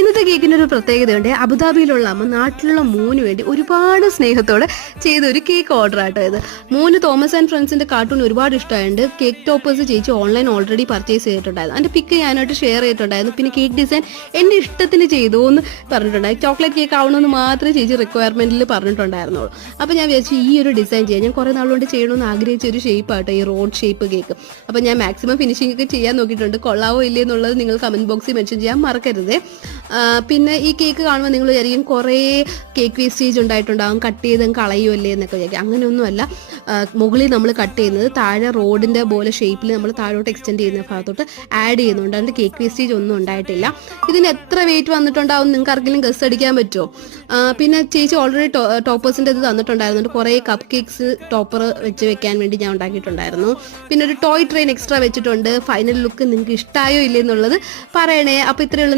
ഇന്നത്തെ കേക്കിന് ഒരു പ്രത്യേകതയുണ്ട്. അബുദാബിയിലുള്ള അമ്മ നാട്ടിലുള്ള മോന് വേണ്ടി ഒരുപാട് സ്നേഹത്തോടെ ചെയ്ത ഒരു കേക്ക് ഓർഡർ ആട്ടോ ഇത്. മോന് തോമസ് ആൻഡ് ഫ്രണ്ട്സിന്റെ കാർട്ടൂൺ ഒരുപാട് ഇഷ്ടമായിട്ടുണ്ട്. കേക്ക് ടോപ്പേഴ്സ് ചേച്ചി ഓൺലൈൻ ഓൾറെഡി പർച്ചേസ് ചെയ്തിട്ടുണ്ടായിരുന്നു. അതിന്റെ പിക്ക് ഞാനായിട്ട് ഷെയർ ചെയ്തിട്ടുണ്ടായിരുന്നു. പിന്നെ കേക്ക് ഡിസൈൻ എന്റെ ഇഷ്ടത്തിന് ചെയ്തു എന്ന് പറഞ്ഞിട്ടുണ്ടായിരുന്നു. ചോക്ലേറ്റ് കേക്ക് ആവണമെന്ന് മാത്രമേ ചേച്ചി റിക്വയർമെന്റിൽ പറഞ്ഞിട്ടുണ്ടായിരുന്നുള്ളൂ. അപ്പോൾ ഞാൻ വിചാരിച്ചു ഈ ഒരു ഡിസൈൻ ചെയ്യാൻ ഞാൻ കുറേ നാളുകൊണ്ട് ചെയ്യണമെന്ന് ആഗ്രഹിച്ച ഒരു ഷേപ്പ് ആട്ടോ ഈ റോഡ് ഷേപ്പ് കേക്ക്. അപ്പോൾ ഞാൻ മാക്സിമം ഫിനിഷിംഗ് ഒക്കെ ചെയ്യാൻ നോക്കിയിട്ടുണ്ട്. കൊള്ളാവോ ഇല്ലേ എന്നുള്ളത് നിങ്ങൾ കമന്റ് ബോക്സിൽ മെൻഷൻ ചെയ്യാൻ മറക്കരുത്. പിന്നെ ഈ കേക്ക് കാണുമ്പോൾ നിങ്ങൾ വിചാരിക്കും കുറേ കേക്ക് വേസ്റ്റേജ് ഉണ്ടായിട്ടുണ്ടാകും, കട്ട് ചെയ്ത് കളയുമല്ലേ എന്നൊക്കെ വിചാരിക്കും. അങ്ങനെയൊന്നുമല്ല. മുകളിൽ നമ്മൾ കട്ട് ചെയ്യുന്നത് താഴെ റോഡിൻ്റെ പോലെ ഷേപ്പിൽ നമ്മൾ താഴോട്ട് എക്സ്റ്റെൻഡ് ചെയ്യുന്ന ഭാഗത്തോട്ട് ആഡ് ചെയ്യുന്നുണ്ട്. അതിൻ്റെ കേക്ക് വേസ്റ്റേജ് ഒന്നും ഉണ്ടായിട്ടില്ല. ഇതിന് എത്ര വെയിറ്റ് വന്നിട്ടുണ്ടാവും നിങ്ങൾക്ക് ആർക്കെങ്കിലും ഗസ് അടിക്കാൻ പറ്റുമോ? പിന്നെ ചേച്ചി ഓൾറെഡി ടോപ്പേഴ്സിൻ്റെ ഇത് തന്നിട്ടുണ്ടായിരുന്നു. കുറേ കപ്പ് കേക്ക്സ് ടോപ്പർ വെച്ച് വെക്കാൻ വേണ്ടി ഞാൻ ഉണ്ടാക്കിയിട്ടുണ്ടായിരുന്നു. പിന്നെ ഒരു ടോയ് ട്രെയിൻ എക്സ്ട്രാ വെച്ചിട്ടുണ്ട്. ഫൈനൽ ലുക്ക് നിങ്ങൾക്ക് ഇഷ്ടമായോ ഇല്ലേ എന്നുള്ളത് പറയണേ. അപ്പോൾ ഇത്രയുള്ള